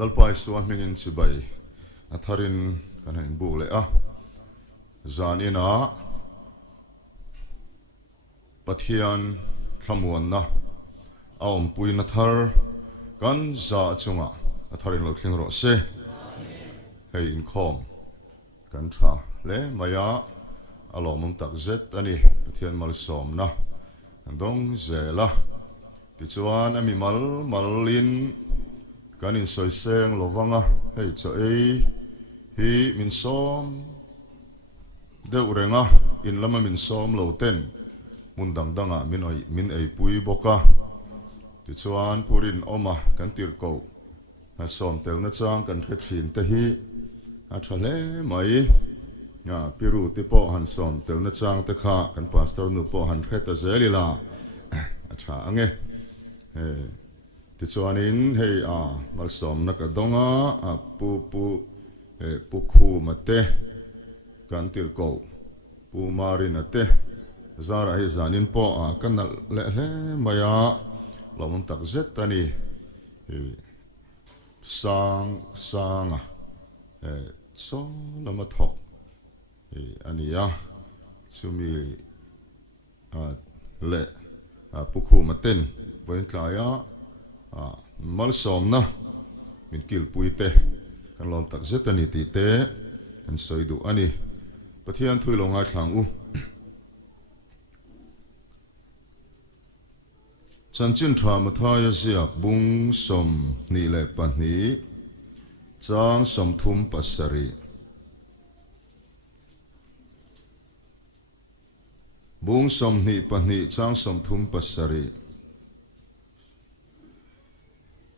Lalpa suan mingin sibai atharin kan hin bu le a zan ina pathian thamuan na aom pui na thar kan za chunga atharin lo thleng ro se hei inkhawm kan tha le maya alomum tak zet ani pathian mal som na andong zela tichuan ami malin kan in soi seng lovanga hei cho ei hi min som deuh renga in lama min som lo ten mun dangdanga min ei pui boka tichuan purin oma kan tir ko na som tel na chang kan khet thin te hi a thale mai nga piru ti po han som tel na chang te kha kan pastor nu po han khet ta zelila a tha ange tichuanin hei mal som na ka donga pu khu mate kan tir ko pu marin ate zara hi zanin po kan le maya lawon tak zet ani sang so lama thok ania sumi le pu khu maten boin tlaya mal som na min kil pui te kan lom tak zet ani ti te kan soi du ani pathian thui longa thlang u chanchin tha Mathaia siak bung som ni le pani chang som thum pasari bung som ni pani chang som thum pasari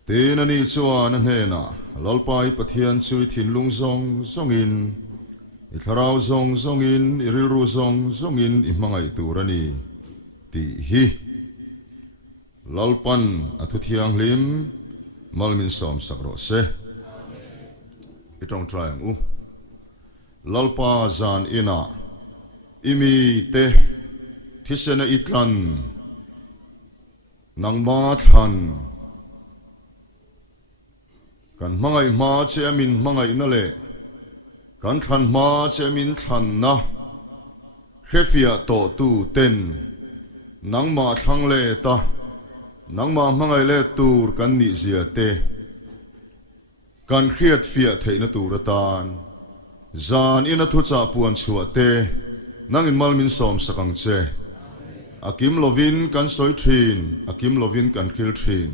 tenani chuan hena lalpai pathian chui Thinlung zawng in itharau zawng in irilru zawng in hmangaih turani ti hi lalpan athu thiang lim malmin som sakro se itong trying lalpa zan ina imi te thisena itlan nangma than kan hmangaih ma che amin hmangaih na le kan than ma che amin than na hrefia to tu ten nangma thang le ta nangma hmangaih le tur kan ni zia te kan khiat fia theina tur atan zan ina thu cha puan chua te nangin malmin som sakang che akim lovin kan soi thin akim lovin kan khil thin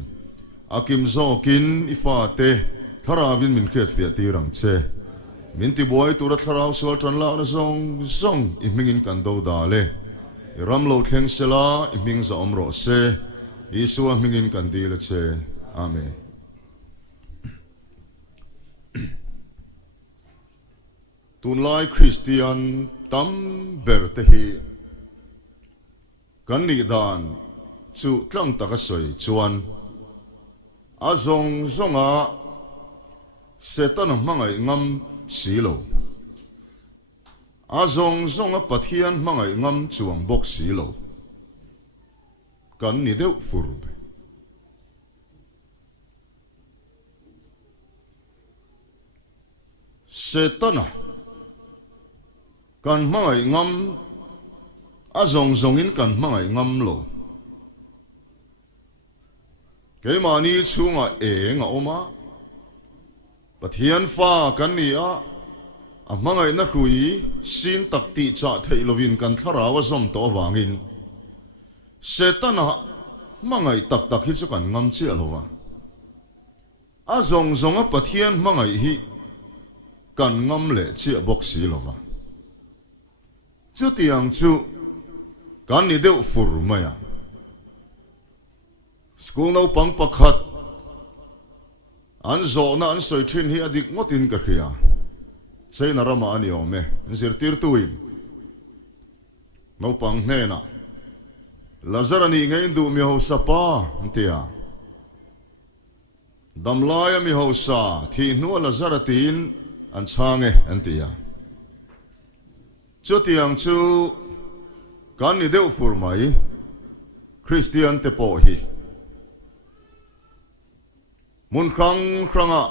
akim zokin ifa te tharavin min khiat fia ti rang che min ti boy tur tharau sol tran la na zong imingin kan do da le ram lo thleng sela iming za omro se Isua mingin kan di le che amen tunlai Christian tam ber te hi kan ni dan chu tlang ta ka soi chuan a zonga setan hmangai ngam silo a zonga pathian hmangai ngam chuang bok silo kan ni deuh fur setana kan hmangai ngam a zongin kan hmangai ngam lo keimani chunga nga oma pathian fa kan ni a hmangai na hrui sin takti cha theilovin kan tharawa zom to wangin setana hmangai tak hi chu kan ngam chi alova a zonga pathian hmangai hi kan ngam le chi bok si lova chu tiang chu kan ni deuh fur maya school no pang pakhat an zo na an soi thin hi adik ngotin ka khia sei na rama ani ome zir tir tuin no pang hne na lazarani ngay du mi ho sapa ntia damlaya mi ho sa thi nu lazaratin an change antia chu tiang chu kan ni deuh fur mai Christian te po hi mun kranga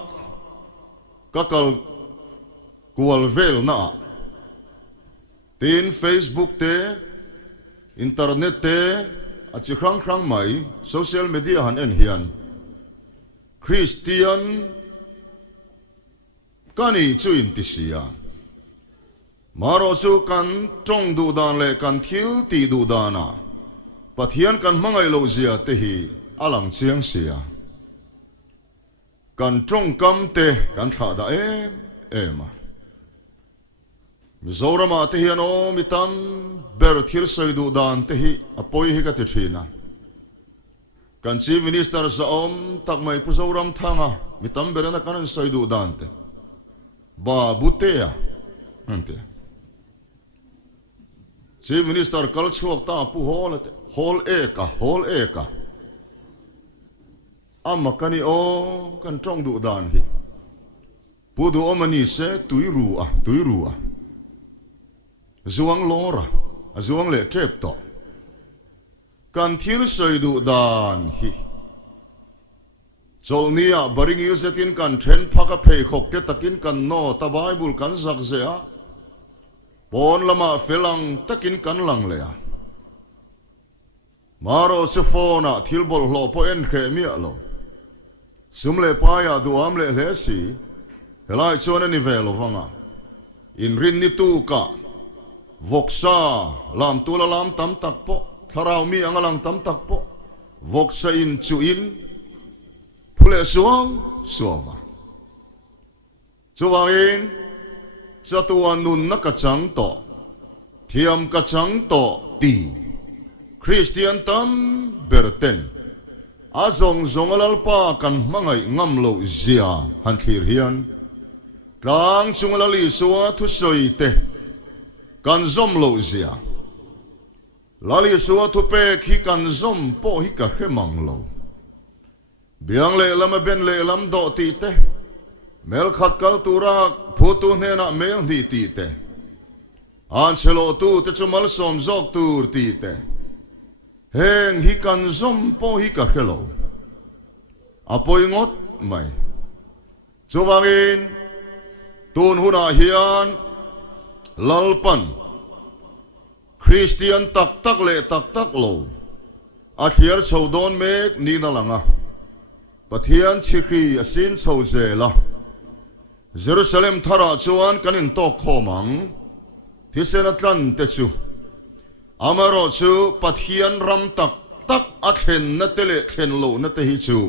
kakal kual vel na tin Facebook te internet te achi krang mai social media han en hian Christian kani chuin tisia maro chu kan trong du dan le kan thil ti du dana pathian kan hmangaih lo zia te hi alang chiang sia kan trong kam te kan tha da em Mizo rama te hi ano mitam ber thil soi du dan te hi apoi hi ka ti thina kan chief minister sa tak mai puzoram thanga mitam ber na kan soi du dan te ba butea ante chief minister kal chuak ta pu hol eka amakani o kan trong du dan hi Pudu omani se tuiru a zawng lora zawng le trep to kan thil soi du dan hi zolnia baringil zetin kan then phaka phei khok ke takin kan no ta bible kan zak zea pon lama felang takin kan lang le a maro se phona thil bol hlo po en khe mi alo sumle pa ya duam le le si helai chona ni velo vanga in rin ni tu ka voksa lam tu la lam tam tak po tharau mi angalang tam tak po voksa in chu in phule suwa chuwangin chatuan nun na ka chang to thiam ka chang to ti Christian tam berten azong lalpa kan hmangaih ngam lo zia han thir hian tlang chungalali suwa thu soi te kan zom lo zia lali suwa thu pe khi kan zom po hi ka hemang lo biang le lam ben le lam do ti te mel khat kal tura photo ne na mel ni ti te an chelo tu te chumal som zok tur ti te heng hi kan zom po hi ka helo apoi ngot mai chuwangin tun huna hian lalpan Christian tak le tak lo a thiar chodon mek ni na langa pathian chikhi asin chozela Jerusalem thara chuan kanin to khomang thisena tlan te chu amaro chu pathian ram tak a thlen na tele thlen lo na te hi chu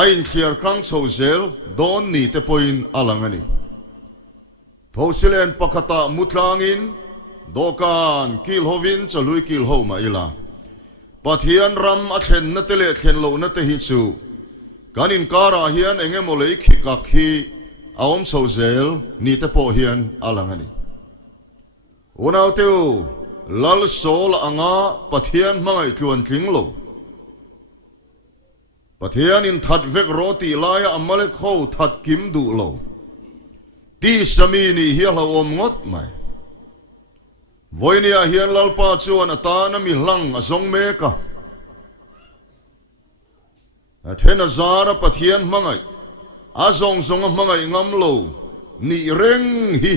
ain thiar kang chozel don ni te point alangani Thosilen pakata mutlangin dokan kilhovin chalui kilho ma ila pathian ram a thlen na tele thlen lo na te hi chu kanin kara hian engemolei khikak hi aom sozel ni te po hian alangani unau teu lal sol anga pathian hmangaih tluan tling lo pathian in that vek roti laya amale kho that kim du lo ti sami ni hian lo om ngot mai voinia hian lalpa chuan atana mi hlang a zong me ka athena zara pathian hmangaih a zong hmangaih ngam lo ni reng hi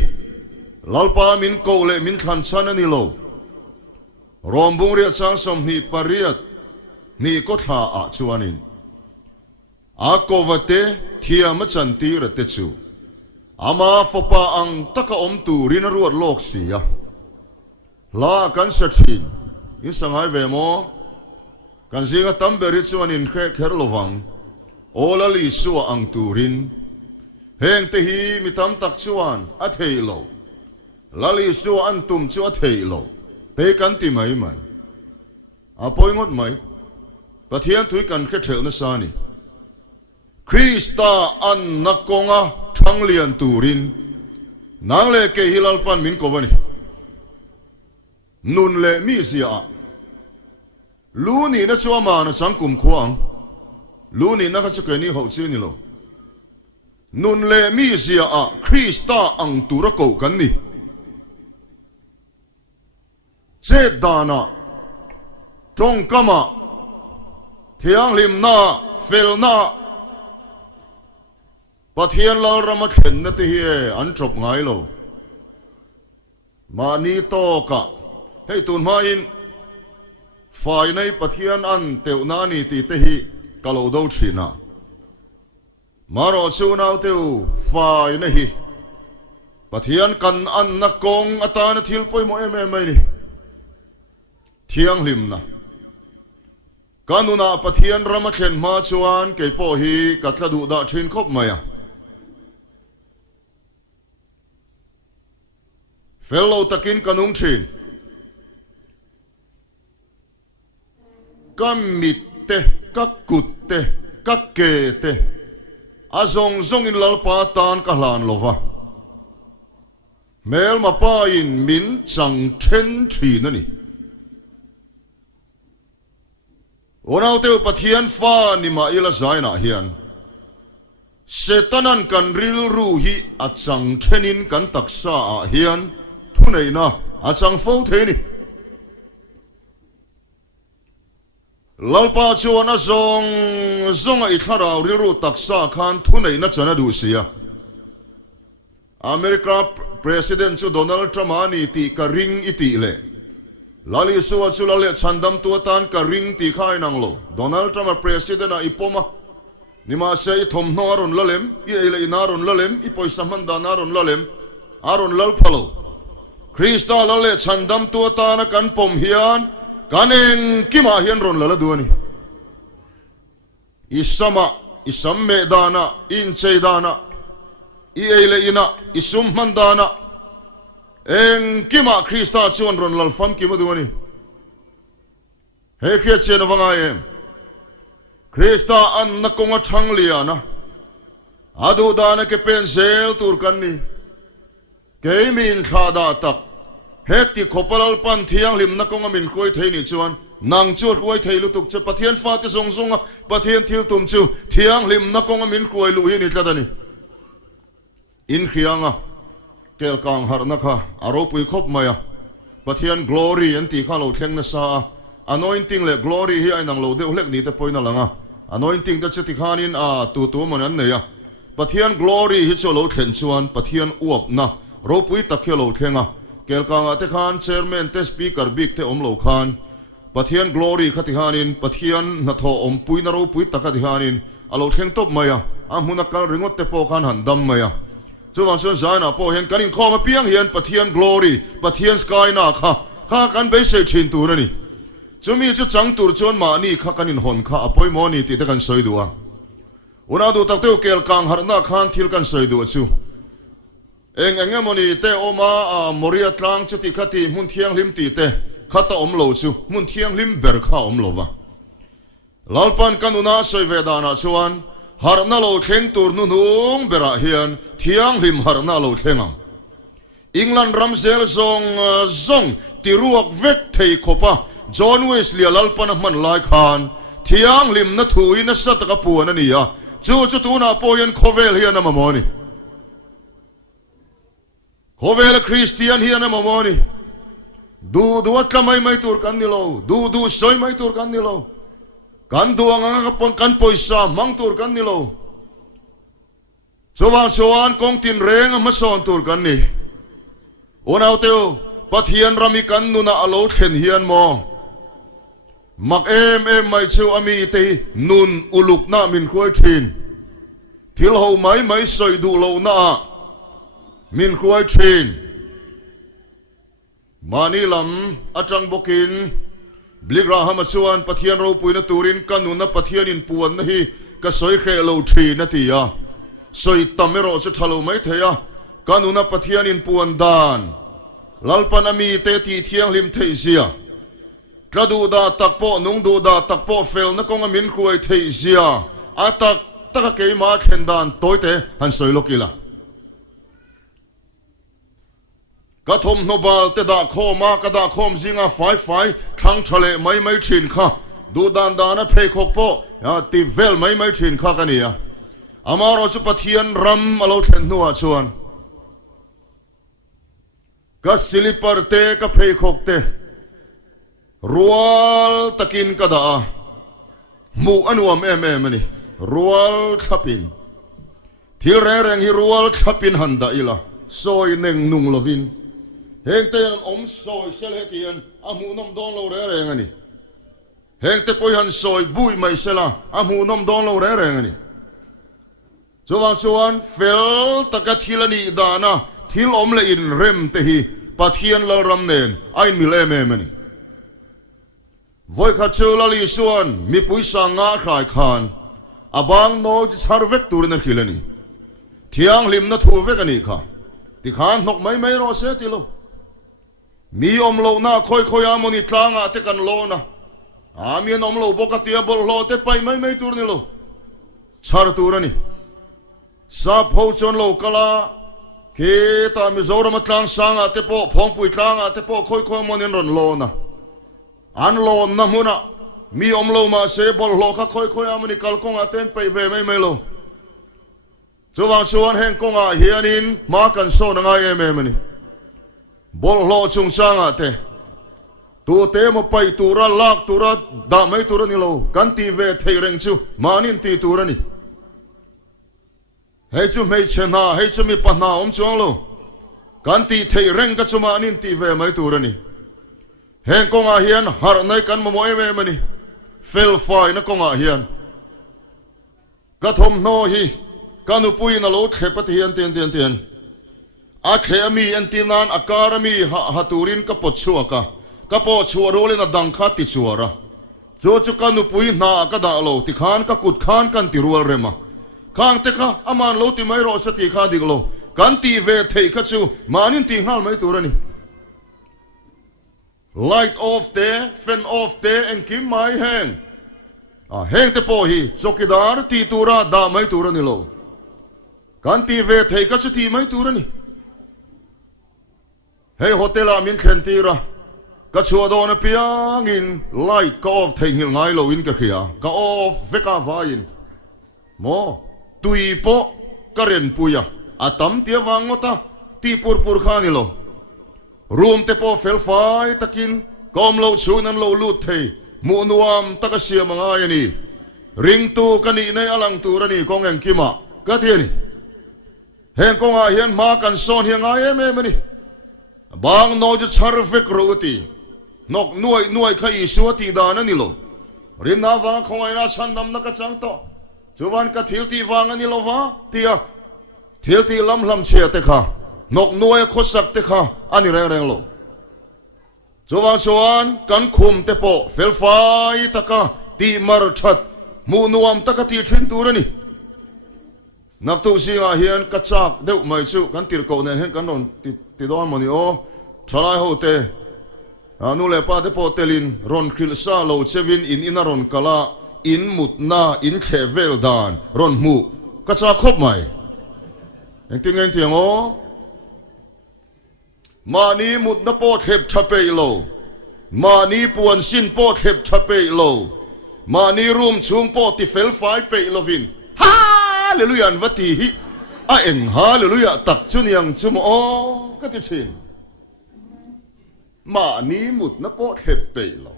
lalpa min ko le min thlan chan ani lo rombung ria chang som hi pariat ni ko tha a chuanin a kovate thiam chanti rate chu ama fopa ang taka om tu rin ruat lok sia la kan sathin in sangai ve mo kan zinga tamberi chuanin khe kherlovang ola li suwa ang turin heng te hi mitam tak chuan a theilo lali suwa an tum chu a theilo te kan ti mai man apoi ngot mai pathian thui kan khe thel na sani Krista an nakonga thanglian turin nangle ke hilal pan min kovani nun le mi sia lu ni na chuama na changkum khuang lu ni na ka chakeni ho chi ni lo nun le mi sia a Krista ang tura ko kan ni che dana trong kama thiang lim na fel na เทียนเราเรามาเข็นนะที่เฮอันจบไงเรามานีโตกะให้ตุนมาอินฝ่ายในปะเทียนอันเตวนานีตีเตหิกะโลดูชีนะมารอชูนาวเตวฝ่ายในหิปะเทียนกันอันนักกงอัตานทิลปอยโมเอเมไม่นี่เทียงลิมนะการนุนาปะเทียนรำเข็นมาชวนเกยโปฮีกัดกระดูดาชินคบมา呀เฟลโลตะกินกันุงชินกัมมิเตกักกุตเตกักเกเตอาซงซงอินลลปาตานกะลานโลวะเมลมาป้าอินมินจังเทนทีนั่นนี่วันเอาเตวปะเทียนฟ้านี่มาอิละใจน่ะเฮียนเสตนันกันริลรูฮีอาจังเทนินกันตักษาเฮียนทุนไหนนะอาจังโฟเทนี่ลลปาชวนอาซงอิทาราริรูตักษาคันทุนไหนนะจะน่าดูเสียอเมริกาประธานาธิบดีโดนัลด์ทรัมป์นี่ตีกระริงอิติเล่ลาลิสัวจุลเล่ชันดำตัวตานกระริงตีข้ายนังโลโดนัลด์ทรัมป์ประธานาธิบดีอีปอมานี่มาเสียทอมนารอนละเลมอีเอเลนารอนละเลมอีปอยสัมมันดานารอนละเลมอารอนลัลพโลคริสตาลเล่ชันดำตัวตานกันปมเฮียนกันเองกิมาเฮียนรอนละดูนี่อิสัมเมดานะอินเซดานะอีเอเลอินะอิสุมมันดานะเองกิมาคริสตาชวนรอนลัลฟัมกิมาดูนี่เฮครีเชนวังไงคริสตาอันนักกงชังเลียนะอาดูดานเกเป็นเซลตูร์กันนี่เกมินชาดาตักเฮติขบลลปันเทียงลิมนักกงมินคุยเทนี่ชวนนางจวดคุยเทลุตุกจะปะเทียนฟ้าที่ทรงปะเทียนทิวตุมจิวเทียงลิมนักกงมินคุยลุยนี่จะได้นี่อินขียงอ่ะเกลกังหาร์นักฮะอารมณ์ปุยคบมาอ่ะปะเทียน glory อันที่ข้าเราเข่งนะซา anointing เล่ glory ที่ไอ้นางเราเดือดเล็กนี่แต่ปอยนั่นแหละอ่ะ anointing จะจะที่ข้านินตัวมันนั้นเนี่ยปะเทียน glory ที่จะเราเข่งชวนปะเทียนอวบนะเราปุยตะเคียเราเข่งอ่ะเกลกังอ่ะที่ข้าน chairman ที่ speaker big ที่อมเราข้านปะเทียน glory ข้าที่ข้านินปะเทียนนัทอมปุยนะเราปุยตะข้าที่ข้านินเราเข่งตบมาอ่ะมุนักการริงอตเตปอข้านหันดำมาอ่ะส่วนส่วนสายน่ะพอเห็นกันอินข้อมาเพียงเห็นปะเทียน glory ปะเทียน sky น่ะข้ากันไปเสียชินตัวนั่นนี่จะมีจะจังตัวจวนมานี่ข้ากันอินหอนข้าอภัยมอนี่ติดกันสวยดัววันนั้นดูตักเตี้ยวเกลกังหาร์น่าข้านทิลกันสวยดัวจู่เองมอนี่เตอมามริยาตรังจุดที่ข้าที่มุนเทียงลิมตีเตข้าตาอมโลจู่มุนเทียงลิมเบอร์ข้าอมโลวะลาลปันกันอุนาสวยเวดานาชวนหาร์น่าโลเข่งตัวนุ่งเบระเฮียนเทียงลิมหาร์น่าโลเข่งอิงลันรัมเซลซงติรวกเวกเทยขบะจอห์นเวสลียลลปันมันลายคานเทียงลิมนัทุยนัสตะกปัวนั่นนี่อ่ะจู่ตัวน่ะปอยันโคเวลเฮียนมามอนี่โคเวลคริสเตียนเฮียนมามอนี่ดูอัตละไม่ตัวกันนี่โลดูสวยไม่ตัวกันนี่โลกันดวงกับปนกันปอยสามังตัวกันนี่โลชวนกองตินเร่งมาสอนตัวกันนี่วันเอาเตียวปะเทียนรามิกันนุนาอโลเข็นเฮียนมอมักไม่เชื่อมีตีนุนอุลุกนามินคุยทินทิลหูไม่สวยดูโลนามินคุยทินมานี่ลำอาจังบกินบลิกราหามาชวนปะเทียนเราปุยนตูรินกันนุนปะเทียนินปวนนี่ก็สวยแค่โลทีนาทีอ่ะสวยตามไม่รอจะทะลุไม่เทียกันนุนปะเทียนินปวนดานลลปันมีเตตีเทียงลิมเทเซียกระดูดาตักโปนุงดูดาตักโปเฟลนักงมินคุยเทเซียอาตักเกยมาเข็นดานโตยเตหันสวยโลกิละกระทมโนบาลเตดาโคมากระดาโคมจิงาไฟทั้งทะเลไม่ชินค่ะดูดานนะเพคกโปตีเวลไม่ชินค่ะกันนี่อะอามาเราจะปะเทียนรำอโลเทนนัวชวนก็สิลิปร์เตก็เพย์คกเตรัวลตะกินกระดามูอันวมมันนี่รัวลขับิน ทิลแรงฮิรัวขับปินหันดาอิละซอยเน่งนุ่งลวินเฮงเตนอมซอยเซลเฮตียนอามูนอมดอนโลแรงอันนี้เฮงเตปอยหันซอยบุยไม่เสละอามูนอมดอนโลแรงอันนี้จวนชวนเฟลตะกัทิลนีดานะทิลอมเลอินเร็มเตฮีปัทเฮียนลรำเนนไอมิเลเมมันนี่voi kha chu la li suan mi pui sa nga khai khan abang no ji char vek tur na khilani thiang lim na thu vek ani kha ti khan nok mai mai ro se ti lo mi om lo na khoi khoi amoni tlanga te kan lo na amian om lo boka tia bol lo te pai mai mai tur ni lo char tur ani sa pho chon lo kala ke ta Mizo matlang sanga te po phong pui tlanga te po khoi khoi monin ron lo na an lon na muna mi om lo ma se bol lo kha khoi khoi amani kal kong aten pe ve mai mai lo chuwang chuan heng kong a hianin ma kan so na ngai em em ni bol lo chung changa te tu te mo pai tu ra lak tu ra da mai tu ra ni lo kan ti ve thei reng chu manin ti tu ra ni hei chu mei chena hei chu mi pa na om chuang lo kan ti thei reng ka chu manin ti ve mai tu ra ni heng kong a hian har nai kan mo em em ni fel fai na kong a hian ka thom no hi kanu pui na lo khe pat hian ten a khe ami an tinan akarami ha turin ka pot chua ka po chua role na dang kha ti chuara cho chu kanu pui na ka da lo ti khan ka kut khan kan ti rual rema khang te kha aman lo ti mai ro sa ti kha dik lo kan ti ve thei kha chu manin ti hal mai turani light off there, fan off there, and kim mai hang. Hang te po hi, chokidar ti tura da mai tura ni lo. Kan ti ve thei ka chu ti mai tura ni. Hey hotel a min khen tira. Ka chua do na piang in light ka off thei ngil ngai lo in ka khia. Ka off ve ka va in. Mo tui po ka ren puya. Atam tia wang ngota ti pur kha ni lo. Room te po fel fai takin kom lo chunan lo lut thei mu nuam takasia manga yani ring tu kani nei alang tu rani kong en kima ka thiani heng kong a hian ma kan son hiang ai em em ni bang no ju char vek roti nok nuai khai suati dana ni lo rin na wa khong ai na chan nam na ka chang to chuwan ka thil ti wang ani lo wa tia thil ti lam chia te kha nok nuai khosak te kha ani reng lo chuan kan khum te po fel fai taka ti mar that mu nuam taka ti thin tur ani nak tu singa hian ka chak deuh mai chu kan tir ko nen hen kan ron ti don moni o thalai ho te anu le pa te po telin ron khil sa lo chevin in a ron kala in mut na in khevel dan ron mu ka cha khop mai eng tin ngen tiang o mani mut na po khep chape lo mani puan sin po khep chape lo mani room chung po ti fel fai pe lovin hallelujah vati hi a eng hallelujah tak chunyang chum o ka ti thin mani mut na po khep pe lo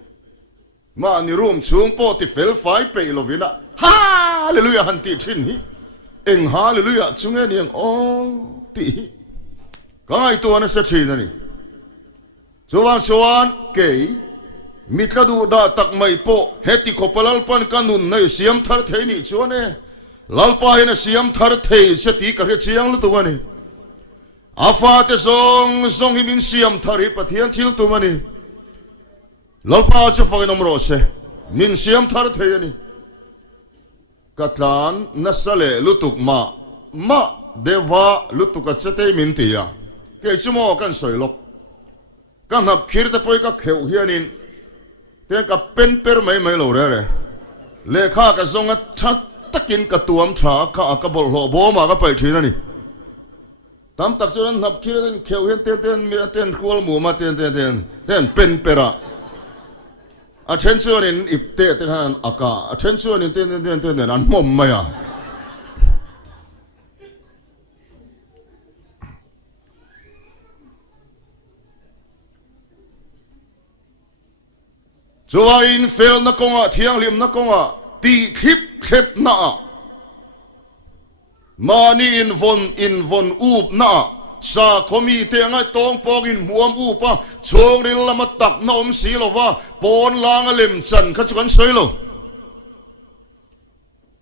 mani room chung po ti fel fai pe lovina hallelujah han ti thin hi eng hallelujah chunge niang o ti kai tu ana se thina ni chuan ke mitladu da tak mai po heti khopalal pan kanun nei siam thar thei ni chuan e lalpa hena siam thar thei se ti ka he chiang lu tu ani afa te song himin siam thari pathian thil tu mani lalpa chu fa nom ro se min siam thar thei ani katlan nasale lutuk ma deva lutuka chate min tia ke chumo kan soilok kan hap khir te poi ka kheu hianin te ka pen per mai lo re lekha ka zonga that takin ka tuam tha ka bol ho bo ma ka pai thina ni tam tak chuan hap khir den kheu hian ten mi ten khol mu ma ten pen pera attention in ipte te han aka attention in ten an mom maya chuwa in fel na konga thiang lim na konga ti khip khep na มานี่อินวนอูบน่าสาคมีเตียงไอ้ตองปองอินหวมอูปะชงริลละมาตักน้อมสีโลว่าปอนลางอเล่มจันขจุกันสวยโล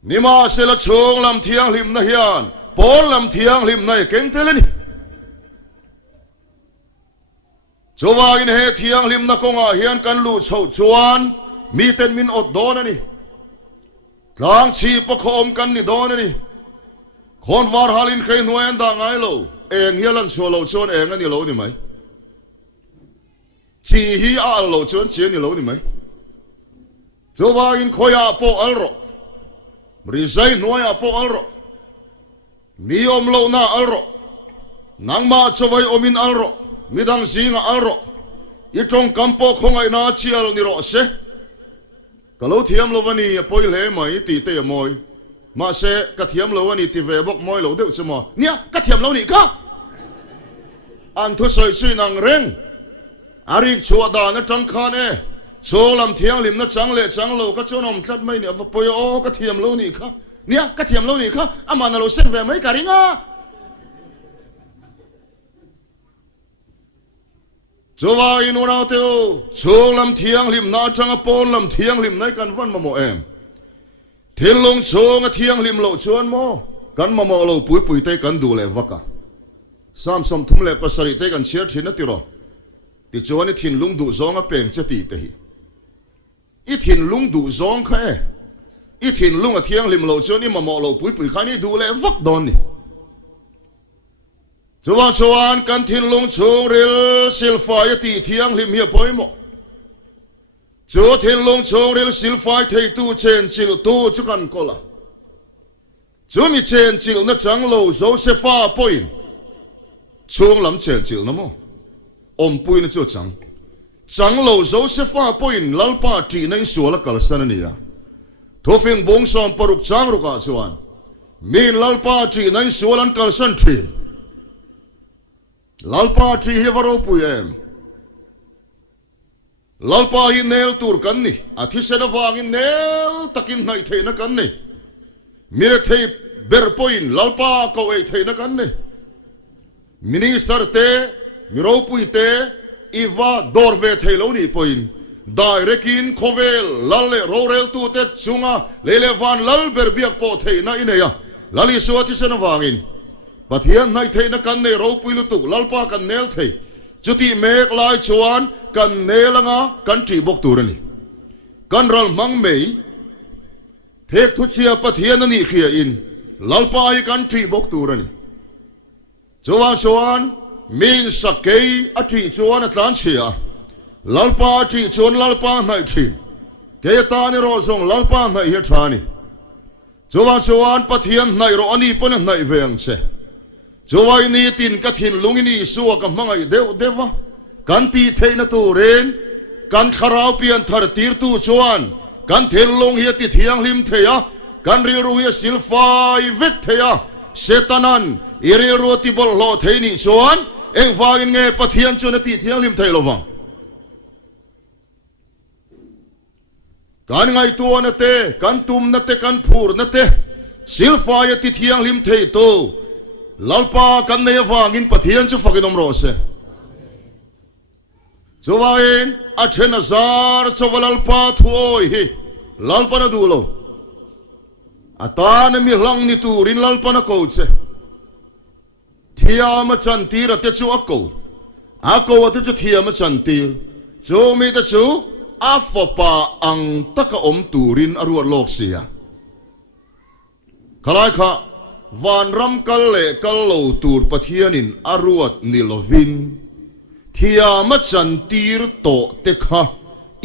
นี่มาเสละชงลำเทียงริมนะเฮียนปอนลำเทียงริมนะเก่งเทเลนี่จว่าอินเฮเทียงริมนะกงอาเฮียนกันลู่เฉาจวนมีเต็นมินอดโดนนี่ทางชีปะโคมกันนี่โดนนี่คนวาร์ฮาลินเคยหน่วยอันดังไงโลเองเฮียลันชัวโลชวนเองอันนี้โลนี่ไหมจีฮีอาโลชวนเชียนี่โลนี่ไหมจว่าอินคอยอาโปอัลโรริไซหน่วยอาโปอัลโรมีอมโลนาอัลโรนางมาชวัยอมินอัลโรมีดังซิงอัลโรอีตรงกัมโปคงไอนาเชียลนิโรเซก็เราเทียมโลวันนี้ปอยเล่ไหมตีเตยมอยมาเสกระเทียมเราวันนี้ที่เวบอกมอยเราเดือดจะมาเนี่ยกระเทียมเรานี่ก็อันทุสอยซีนังเร่งอาริกชัวดานะจังคานโชลำเทียงลิมนะจังเละจังโลก็จนอมทัดไม่เนี่ยปอยโอกระเทียมเรานี่ก็เนี่ยกระเทียมเรานี่ก็อามันเราเส้นเวไม่การิงาจว่าอินุราเตโอโชลำเทียงลิมนาจังปอนลำเทียงลิมในกันฟันมาโมเอมเทียนลงโชงเทียงลิมโลชวนโมกันมาโมโลปุยเตกันดูเลวักะสามสมทุ่มเลปัสริเตกันเชียร์ทินติโรติจวนทินลุงดูซองเปล่งจะตีเตหีอีทินลุงดูซองแค่อีทินลุงเทียงลิมโลชวนนี่มาโมโลปุยข้านี่ดูเลวักดอนนี่จวนกันทินลงโชงเรลซิลฟายตีเทียงลิมเฮียปอยโมจูเทียนลงชงเรลสิลไฟเทตูเชนจิลตูจุกันโกละจูมีเชนจิลนัจังโลโซเซฟ้าปอยชงลำเชนจิลนะโมอมปุยนะจูจังโลโซเซฟ้าปอยลัลปาจีในสัวละกัลสันนี่ยทุฟิงบงซอมปรุกจังรุกาจวนมีลัลปาจีในสัวลันกัลสันทีลัลปาจีเฮวารปุยเอ็มลัลปาหินเนลตูร์กันนี่อาทิเซนฟางหินเนลตะกินไหนเทนักันนี่มีเรเทเบอร์ปอยน์ลัลปาเขาเอเทนักันนี่มินิสเตอร์เตมิโรปุยเตอีวาดอร์เวเทโลนี่ปอยน์ได้เรกินโคเวลลัลเลโรเรลตูเตจุงาเลเลวันลัลเบอร์เบียกโปเทนัยเนี่ยลัลิสัวทิเซนฟางหินปะเทียนไหนเทนักันนี่โรปุยลุตุลัลปากันเนลเทจุติเมกลายชวนกันเนลงากันที่บกตูรนี่กันรัลมังเมย์เทกทุเชียปะเทียนนี่เขียอินลัลปายกันที่บกตูรนี่จวนมีนสเกยอธิจวนตันเชียลัลปาที่จวนลัลปาไม่ทีเกยตานิโรซงลัลปาไม่เฮทานี่จวนปะเทียนในโรอันีปนในเวียงเสจวนนี่ตินกะทินลุงนี่สัวกับมังไอเดวะกันตีเทนตูเรนกันคาราวเปียนทาร์ตีร์ตูจวนกันเทนลงเฮียติเทียงลิมเทียกันริรูเฮียสิลฟายเวทเทียเซตานันอิริรูติบอลโลเทนิจวนเอ็งฟากินเงปะเทียนจวนติเทียงลิมเทียโลวังกันไงตัวนั่นเตกันตุมนั่นเตกันพูร์นั่นเตสิลฟายติเทียงลิมเทียโตลัลปากันเนฟากินปะเทียนจะฟักินอมโรเซจว่าเองอาเชนซาร์จวลัลปาทัวฮีลัลปานาดูโลอาตานมีหลังนิตูรินลัลปานาโกเซที่อามาจันตีระเตจูอักโกอัตจูที่อามาจันตีจูมีเตจูอาฟปาอังตะกอมตูรินอรัวโลกเสียขลายข้าวันรำกัลเล่กัลโลตูร์ปะเทียนินอรัวนิลวินที่อามาจันตีร์โตเตคะ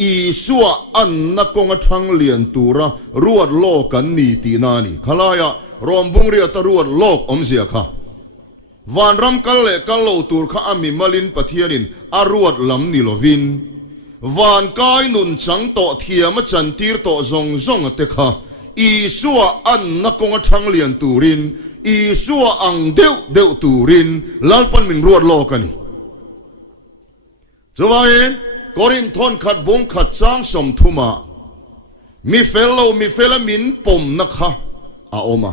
อีสัวอันนักงทังเลียนตูระรวดโลกันนีตีนานีขลายรวมบุงเรียตรวดโลกอมเสียค่ะวันรำกัลเล่กัลโลตูร์ข้าอามิมาลินปะเทียนินอรวดลำนิลวินวันกายนุนจังโตที่อามาจันตีร์โตซงเตคะอีสัวอันนักงทังเลียนตูรินอีสัวอังเดวตูรินลัลปันมินรวดโลกันนีจว่าเองกอรินทอนขัดบงขัดจ้างสมทุมามีเฟลมินปมนะคะอาโอมา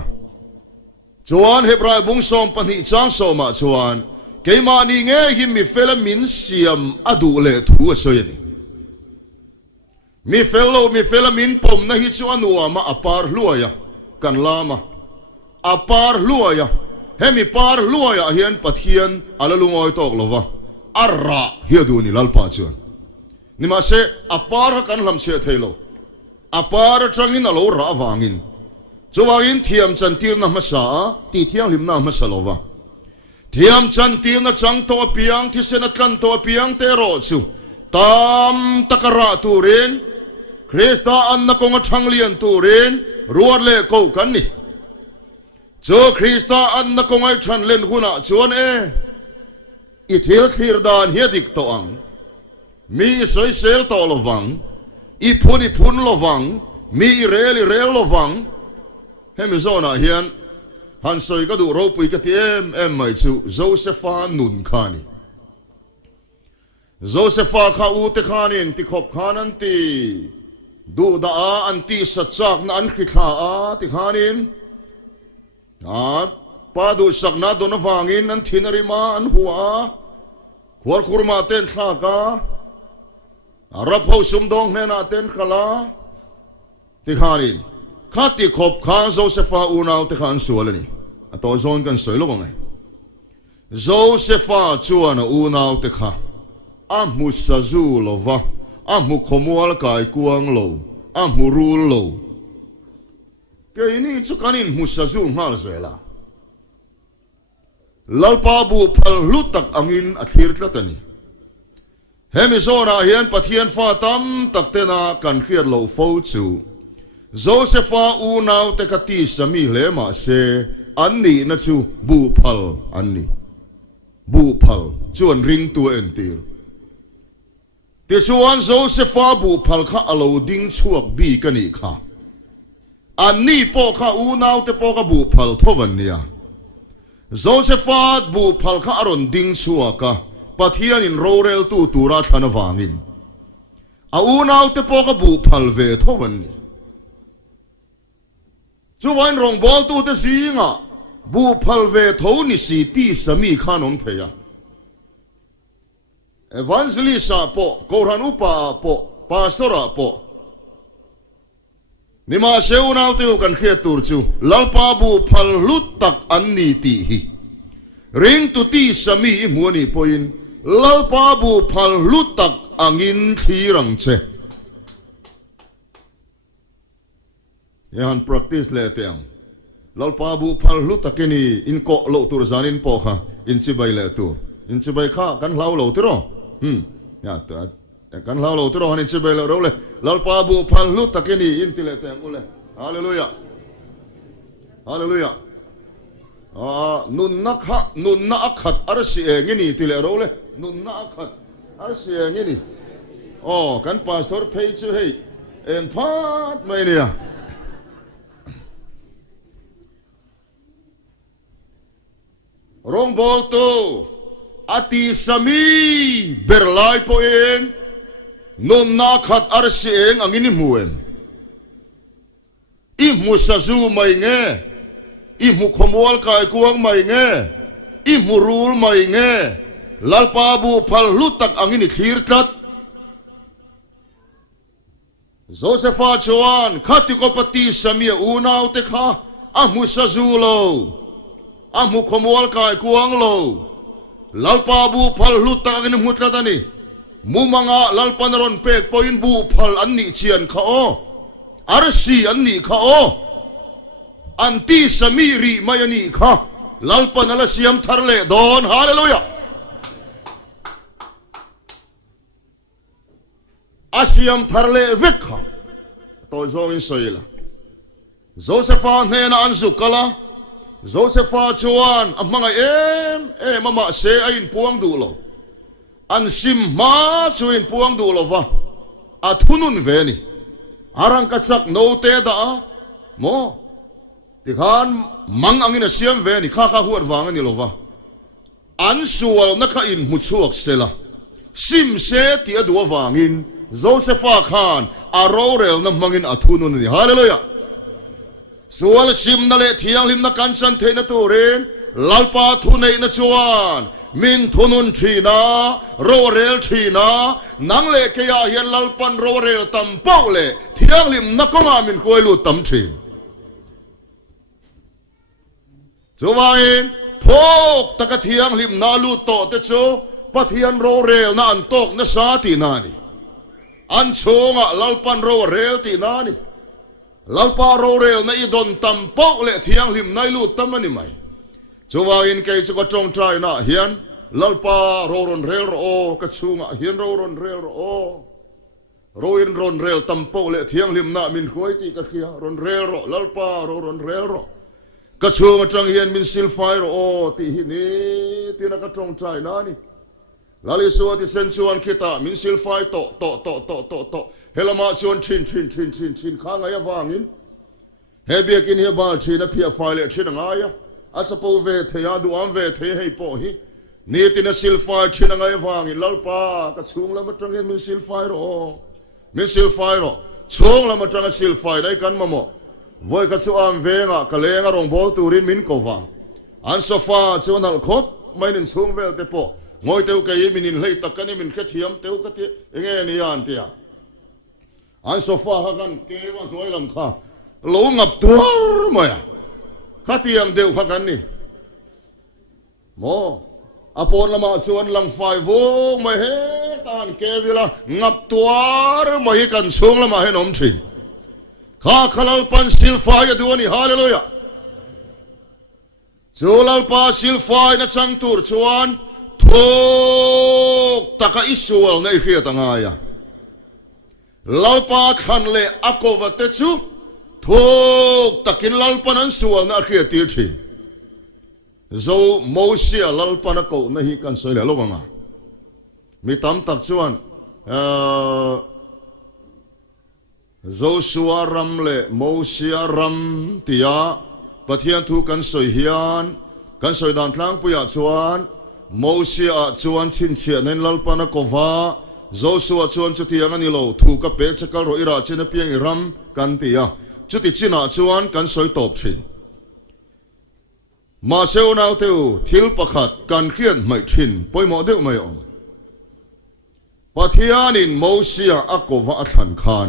จวนเฮบรายบุงสมปนิจางสมาจวนเกมานีเงหิมีเฟลมินเสียมอดูเลทัวเสยนี่มีเฟลมินปมนะฮิจวนนัวมาอปาร์ลัวยกันลามาอปาร์ลัวยเฮมีปาร์ลัวยเฮียนปะเทียนอาลลุงอยตอกลวะอาระเฮียดูนี่ลัลปาจวนนี่มาเสอปาร์กันลำเสเทโลอปาร์จังอินอโลระวางินจวางินเทียมจันทีร์นะมาสาตีเทียงลิมนะมาสลวะเทียมจันทีร์นะจังตัวเปียงที่เสนักันตัวเปียงเตโรจูตามตะกระตูเรนคริสตาอันนักงทังเลียนตูเรนรัวเล่กูกันนี่เจอคริสตาอันนักงไอทันเล่นหุ่นจวนอิทิลคีร์ดานเฮียดิกตัวอังมีสอยเซลตัวลวังอีพุนลวังมีเรลลวังเฮมิโซนาเฮียนฮันสอยก็ดูรูปุยกติไม่จูโจเซฟานุนคานีโจเซฟาข้าอูเตคานินติขบขานันตีดูดาอันตีสัจจกนันคิดลาติคานินปาดูสักนาโดนฟังอินนันทินริมาอันหัวขวดคุรมาเต้นข้าการับผู้สมดงเนนาเต้นขลาติคานินข้าติขบข้าโจเซฟาอูนาวติคานสวนนี่ตัวโซนกันสวยลูกไงโจเซฟาจวนอูนาวติข้าอามุสซูโลวะอามุขมัวลกายกวงโลอามุรูโลเกยนี่จุกันินมุสซูงาลเซล่าลัลปาบูพัลลุตักอังินอัคฮีร์ตตันีเฮมิโซนาเฮียนปะเทียนฟาตัมตักเตนากันเขียดโลฟูจูโจเซฟาอูนาวเตกตีสมีเลมาเซอันนี้นะจูบูพัลอันนี้บูพัลจวนริงตัวเอ็นตีร์ที่ชวนโจเซฟาบูพัลข้าอโลดิ้งชวกบีกันอีกค่ะอันนี้พอข้าอูนาวเตพอข้าบูพัลทวันเนียโจเซฟาบูพัลข้าอรอนดิ้งชวกะปะเทียนินโรเรลตูราธนวางินอูนาวเตพอข้าบูพัลเวทวันนี้จวนรองบอลตูเตซีงะบูพัลเวทนิสีตีสมีขานมเทียเอวันสลิสาโปโกรันุปาโปปาสตอราโปนิมาเซวนาวเตวกันเขียตูร์จูลัลปาบูพัลลุตตักอันนีตีฮีริงตุตีสมีมัวนีโพยินลัลปาบูพัลลุตตักอังินทีรังเชยัง practice เลยเตียงลัลปาบูพัลลุตตักนี่อินโกโลตูร์จานินโปค่ะอินชิบายเลยตูอินชิบายข้ากันเล่าโลติโรya kan lalu terus hanin sebel oleh lalpa bu palut tak ini inti le teng oleh haleluya haleluya nun nak akhat arsi ngini tile oleh nun nak akhat arsi ngini oh kan pastor pay to hey en pat mai ni ya rong bol tu ati sami berlai poin nun nakhat arsieng ang inimuen imu sazu mai nge imu khomwal kai kuang mai nge imu rul mai nge lalpa bu phal lutak ang ini khirtat Josepha chuan khatikopati samia unaw te kha amu sazu lo amu khomwal kai kuang lo lalpa bu phal lutak ang ini mutlatani mumanga lalpa naron pek poin bu phal anni chian kha o arsi anni kha o anti samiri mayani kha lalpa nala siam tharle don hallelujah asiam tharle vekha to zongin soila Josepha hena anzukala Josepha chuan amanga mama se ain puang dulo an sim ma chuin puang dulo va athunun veni arang kachak no te da mo tikhan mang angin siam veni kha huat wang ani lova an sual na kha in muchuak sela sim se ti adu wangin Josepha khan arorel na mangin athunun ni hallelujah ส่วนซิมนั่นแหละเที่ยงลิมนักการสันเทนตัวเรนลัลปาทุนในนจวนมินทุนุนทีนาโรเรลทีนานังเล่เกียเฮียนลัลปันโรเรลตัมเป้าเล่เที่ยงลิมนักงามินกวยลูตัมทีจวายทกตะกะเที่ยงลิมนาลูโตเตโจปะเทียนโรเรลนาอันตกนสาตีนานีอันโชงะลัลปันโรเรลตีนานีลัลปาโรเรลในอีดอนตัมเป้าเล่เที่ยงลิมในลูตัมมันนี่ไหมจวายเกยจะก็จงใจนะเฮียนลัลปาโรรอนเรลโอกระชูงะเฮียนโรรอนเรลโอโรอินรอนเรลตัมเป้าเล่เที่ยงลิมนามินควยตีกะเคียรอนเรลโรลัลปาโรรอนเรลโรกระชูงะจังเฮียนมินซิลไฟโรโอตีหินีตีนักจงใจนะนี่ลาลิสัวที่เซนชวนคิตามินซิลไฟโตเฮลมาชวนชินข้างไงวางินเฮเบียกินเฮบาลชินเพียไฟเล็กชินงายอาจจะปูเวทยาดูอันเวทให้ปอฮีนี่ตินซิลไฟชินงายวางินลัลปากระชูงแล้วมาจังเห็นมินซิลไฟโรชงแล้วมาจังซิลไฟได้กันมาหมดวัยกระชูอันเวงะกะเลงะรองบอลตูรินมินโกวาอันโซฟาชวนนัลคบไม่นินชงเวลเตปงอยเตวกะยิมินินเลยตะกันนี่มินแค่เทียมเตวกะเตเงี้ยนี่อันเตียอันโซฟาฮักันเกวันหน่วยลำคาหลงงับตัวมั้ยข้าเตียงเดียวพักกันนี่โมอปอนละมาชวนลังไฟวงไม่เห็นตานเกวิละงับตัวไม่เห็นกันชงละมาเห็นอมชินข้าขลัลปันซิลไฟดูนี่ฮาเลลูยาจูลัลปาซิลไฟนะจังตูร์ชวนทุกตะกะอิสวลในเขียตังไงลัลปาขันเลอโกวัตจูทุกตะกินลัลปานันสวลนะเขียตีชินโจโมเสียลัลปานะกูนะฮิกันสวยเลยลูกงามีตามตักชวนโจชัวรัมเลโมเสียรัมติยาปะเทียนทุกันสวยเฮียนกันสวยดันทางปุยชวนโมเสียชวนชินเชียในลัลปานะกูวาโจชัวชวนจุดที่ยังนี่โลทุกกับเปชกัลโรอิราชินเพียงอิรัมกันติยาจุดที่ชินาชวนกันสวยตบชินมาเซลนาวเตวทิลประคัดการเขียนไม่ชินปอยหมอเดียวไม่อมปะเทียนินโมเสียอักวะอันคาน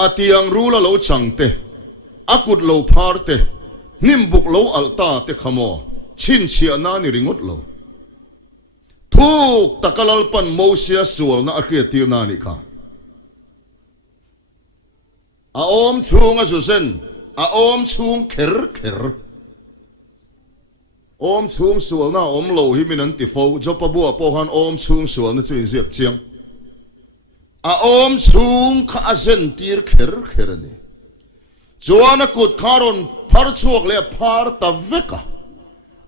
อาเตียงรู้ละโลจังเตอากุดโลพาร์เตนิมบุกโลอัลตาเตขโมชินเชียนานิริงุดโลทุกตะกะลัลปันโมเสียสวลนะอาเกียตีนานิค่ะอาอมชุงอาสุเซนอาอมชุงเขรอมชุงสวลนะอมโลหิมินันติโฟจบปะบัวปอหันอมชุงสวลนะจุยเสียบเชียงอาอมชุงข้าเซนตีร์เขรนี่จวนกุดคารอนพาร์ชวกเลพาร์ตะเวกะ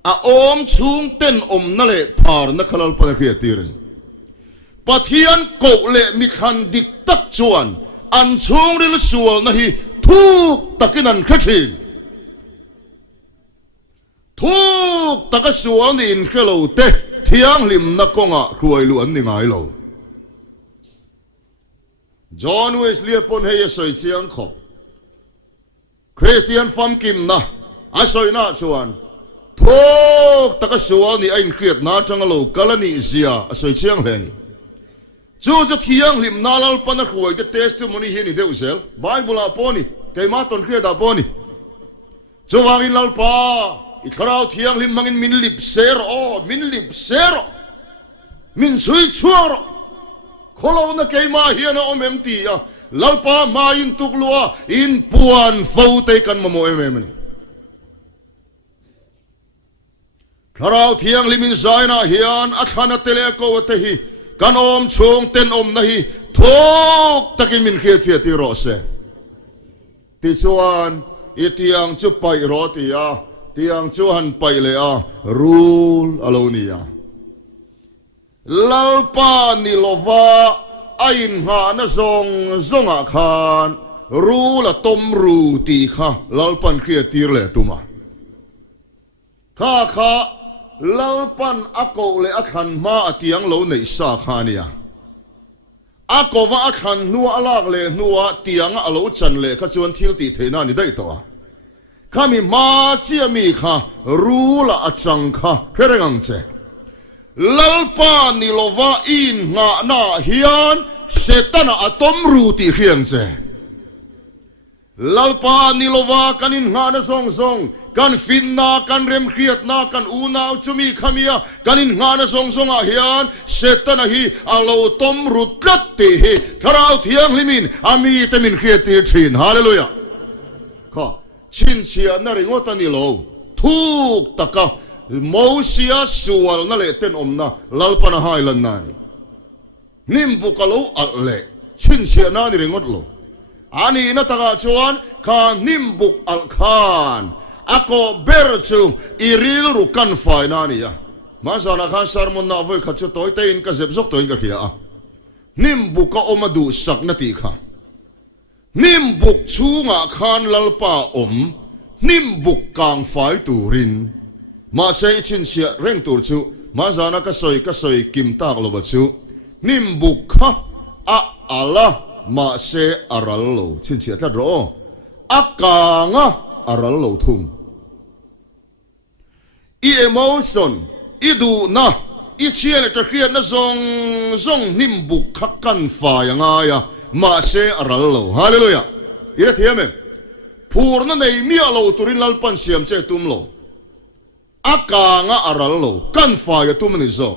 อาอมชุงเต้นอมนั่นเลพาร์นักขลัลปะเกียตีร์ปะเทียนโกเลมิขันดิกตักจวนอันชุงริลสวลนะฮีทุกตะกินันขทินทุกตะกสวลนินเคโลเตเทียงลิมนักกงะครวยล้วนนี่ไงโลจอห์นเวสลีย์ปนเฮียสวยเชียงขบคริสเตียนฟัมกิมนะอาศัยน่าชวนทุกตะกสวลนี่ไอ้เครียดน่าจังโลกาลนิเซียอาศัยเชียงเลนี่จูจะเทียงลิมนาลัลปนักครวยจะเทสติมอนีเฮนี่เดวเซลไบเบิลอาปอนี่เกมาต้นเครียดอาปอนี่จูวางินลัลปาอีกคราวเที่ยงลิมมังอินมินลิบเซโรมินซุยชัวโรโคโลนักเกมาเฮียนะอมเอ็มตีอ่ะลัลปามาอินตุกลัวอินปวนฟูเตกันมาโมเอ็มนี่คราวเที่ยงลิมินไซน่ะเฮียนอัคนาเตเลโกวเตฮีกันอมชงเต้นอมนะฮีทุกตะกินมินเขียดเสียตีโรเซติชวนอีเตียงจุไปโรตีอ่ะเตียงชวนไปเลยอ่ะรูลอโลนียาลัลปานิโลวาอินหานะซงอาคารรูละตมรูตีค่ะลัลปันเขียตีเลยตุมาข้าลัลปันอโกเลอคันมาเตียงโลในสาขานีย akova akhan nuwa alak le nuwa tianga alo chan le ka chuan thil ti theina ni dai to kami ma chia mi kha rula achang kha kherengang che lalpa ni lova in nga na hian setana atom ru ti hiang che lalpa ni lova kanin nga na song song kan finna kan rem khiat na kan una chumi khamia kanin nga na song song a hian setana hi alo tom ru tlat te hi tharau thiang limin ami temin khiat ti thin hallelujah kha chin chia na ringot ani lo thuk taka Malaysia sual na le ten omna lalpa na hailan na ni nimbu kalo alle chin chia na ni ringot lo ani na taka chuan ka nimbuk al khan ako berchu iril ru kan fai na ni ya masana khan sarmon na voi khachu toy te in ka zep zok toy ka khia nimbuk ka omadu sak na ti kha nimbuk chunga khan lalpa om nimbuk kang fai turin ma sei chin sia reng tur chu ma zana ka soi kim tak lo chu nimbuk kha a ala ma se aral lo chin sia ta ro akanga aral lo thung I emotion I du na I chiale ta khiat na zong nimbuk kha kan fa yanga ya ma se aral lo hallelujah ira thiame purna nei mi alo turin lalpan siam che tum lo akanga aral lo kan fa ya tum ni zo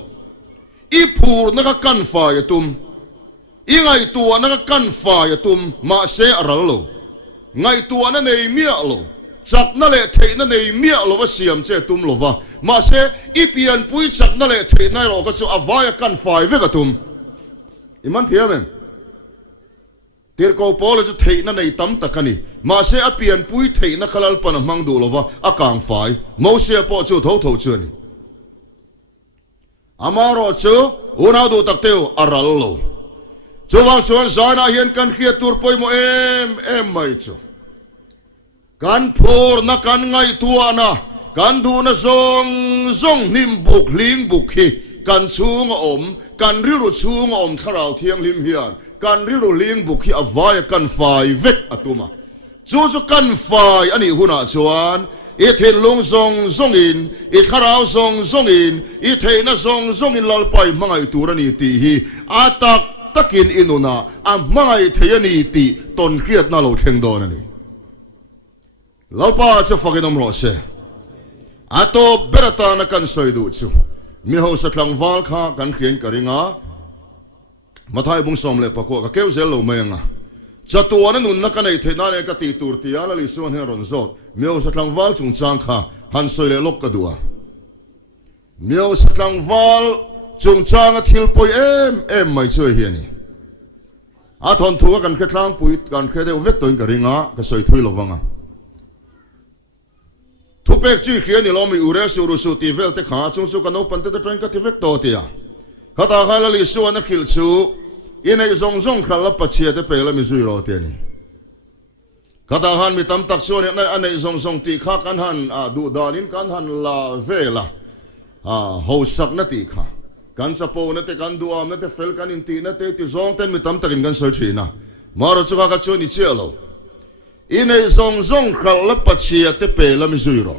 I purna ka kan fa ya tum I ngai tua na ka kan fa ya tum ma se aral lo ngai tua na nei mi alo chak na le thei na nei mi alo wa siam che tum lo wa ma se I pian pui chak na le thei na ro ka chu avaya kan fa ve ka tum iman thiame tir ko pole chu thei na nei tam takani ma se apian pui thei na khalal pan mang du lova akang fai mo se po chu tho chu ni amaro chu una du takteu aral lo chu wang chuan zana hian kan khia tur poi mo em mai chu kan phur na kan ngai tua na kan du na zong nim buk ling buk hi kan chung om kan riru chung om tharau thiang lim hian kan riru ling buk hi avaya kan fai vek atuma chu kan fai ani huna chuan I Thinlung zong in I kharau zong in I theina zong in lalpai hmangaih turani ti hi atak takin inuna a hmangaih theiani ti ton khiat na lo thleng don ani lalpa chu fakinom ro se ato berata na kan soidu chu mi ho sa thlang wal kha kan khian karinga Mathaia bung som le pako ka keu zel lo menga chatuana nun na kanai theina ne ka ti tur ti ala li suan he ron zot meo sa thlang wal chung chang kha han soi le lok ka dua meo sa thlang wal chung chang a thil poi em mai choi hiani a thon thu kan khe thlang pui kan khe de vek toin ka ringa ka soi thui lo wanga thu pek chi khiani lo mi ure su ru su ti vel te kha chung su kan open te train ka ti vek to ti ya khata khala li suan a khil chu inai zong khala pachia te pela mi zui ro te ni khata han mi tam tak chuan anai zong ti kha kan han du danin kan han la vela ho sak na ti kha kan sapo na te kan duam na te fel kan in ti na te ti zong ten mi tam takin kan soi thina maro chuka ka chu ni chelo inai zong khala pachia te pela mi zui ro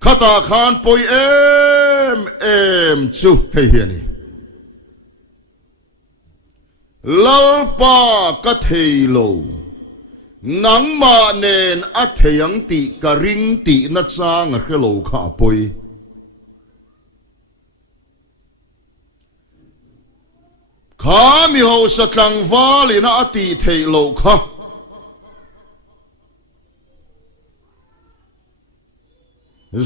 khata khan poi em chu hei hiani lalpa ka thei lo nang ma nen a theyang ti ka ring ti na chang a khelo kha poi kha mi ho sa tlang vali na ati thei lo kha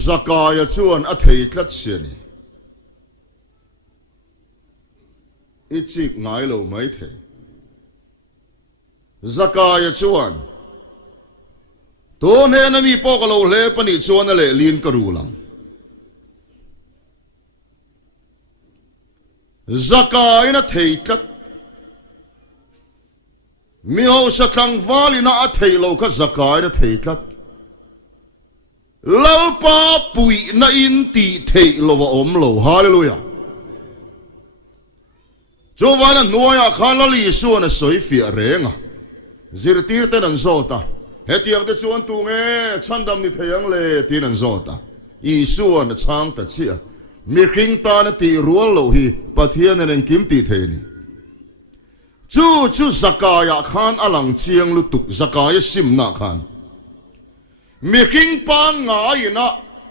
zakaya chuan a thei tlat siani ichik ngai lo mai thei zakaya chuan to ne na mi po ka lo le pani chuan le lin ka rulang zakaya na thei tlat mi ho sa tlang vali na a thei lo ka zakaya na thei tlat lalpa pui na in ti thei lo wa om lo hallelujah จูวันนั้นนัวยข้าลลีส่วนสวยเฟียเรงจิรตีร์เตนันโซตาเฮตียงเตจวนตุงฉันดำนิเทียงเลยตีนันโซตาอีส่วนช้างตัดเชียมีคิงตานตีรัวโลหีปะเทียนนันกิมตีเทนีจูสกายขานอลังเชียงลุตุกสกายสิมนาขานมีคิงปังงายนะ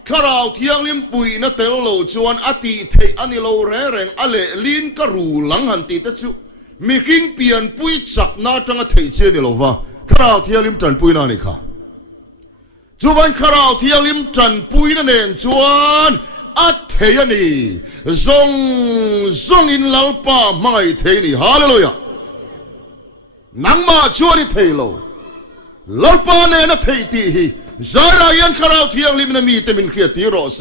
ข้าราวเทียงลิมปุยนะเตลโลจวนอติเทอันนี้โลเรงอเลลินกรูหลังหันตีตะจูมีคิงเปลี่ยนปุยจักนาจังเทเจนี่โลวะข้าราวเทียงลิมจันปุยนานี่ค่ะจวนข้าราวเทียงลิมจันปุยนั่นเองจวนอัตเทียนี่ซงอินลัลปาไม่เทนี่ฮาเลลูยานังมาชวนเทโลลัลปาเนนเทตีฮีซารายันข้าราวเทียงลิมนมีเตมินเขียตีโรเซ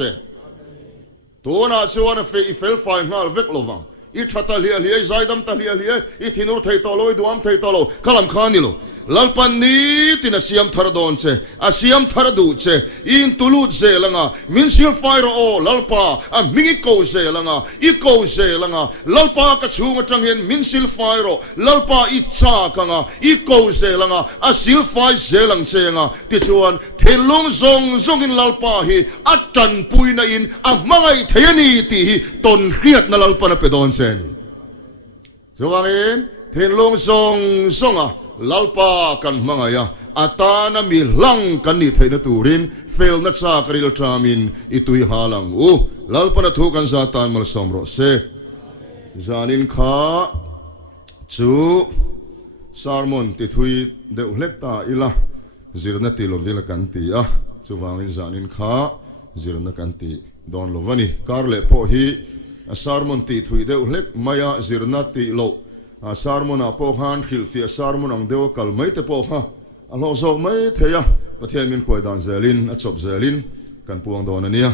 ตัวน่าชวนเฟอีเฟลไฟงาลเวกโลวังอีทัตเลียเลียใจดำตเลียเลียอีทินุรเทตโลอีดวมเทตโลขลังขานิโลลัลปันนี้ตินาเซียมทารดอนเซอาเซียมทารดูเซอินตุลูดเซลังอ่ะมินซิลไฟโรลัลปาอ่ะมิงอีโกเซลังอ่ะอีโกเซลังอ่ะลัลปากระชูงจังเห็นมินซิลไฟโรลัลปาอีชากังอ่ะอีโกเซลังอ่ะอาซิลไฟเซลังเซงอ่ะที่ชวนเทลุงซงอินลัลปาฮีอัดจันปุยนาอินอ่ะมังไอเทียนีตีฮีตนเครียดนาลัลปานาเปดอนเซนีสว่างเองเทลุงซงอ่ะลัลปากันมังายอาตานามีลังกันนิเทนตูรินเฟลนัทซากริลทรามินอิตุยฮาลังลัลปานาทุกันซาตานมัลสมรเซจานินข้าจูซาร์มอนติทุยเดอุเล็กตาอิละจิรนัติโลวิลกันตีจูวางินจานินข้าจิรนักันตีดอนโลวานีคาร์เลโพฮีซาร์มอนติทุยเดอุเล็กมายาจิรนัติโลสารมุนาโปฮันขิลฟีสารมุนังเดวกัลไม่เตโปฮะอัลลอฮ์ทรงไม่เทียประเทศมินควยดานเซลินอัจฉบเซลินกันปวงโดนนี่